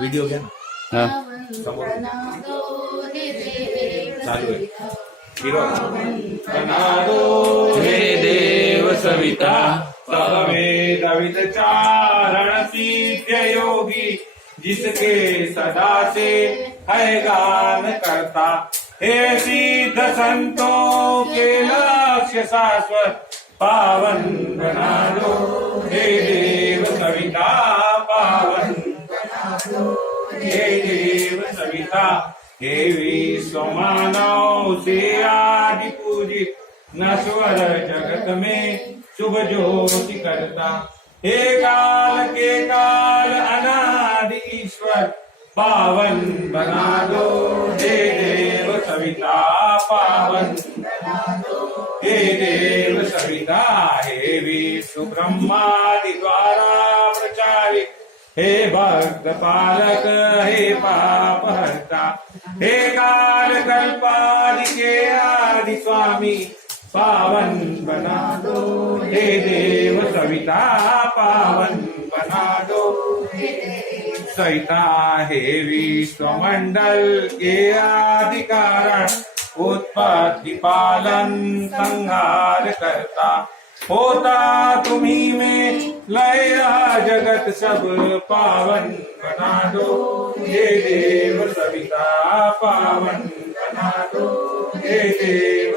Video घ्या ना. समोर चालू आहे. हे देव सविता वेद चारण सिद्ध योगी जिसके सदा से है गान करता हे सिद्ध संतों के लक्ष्य शाश्वत पावन बना दो हे देव सविता पावन बना दो हे देव सविता हे विश्व मानव से आदि पूजित नश्वर जगत में शुभ ज्योति करता हे काल के काल अनादि ईश्वर पावन बना दो हे देव सविता पावन बना दो हे देव सविता हे विष्णु ब्रह्मादि द्वारा प्रचारित हे भक्त पालक हे पाप हरता हे काल कल्पादि के आदि स्वामी पावन बना दो हे देव सविता पावन बना दो सविता हे विश्वमंडल के आदि कारण उत्पत्ति पालन संहार करता होता तुम्ही में लय जगत सब पावन बना दो हे देव सविता पावन बना दो हे देव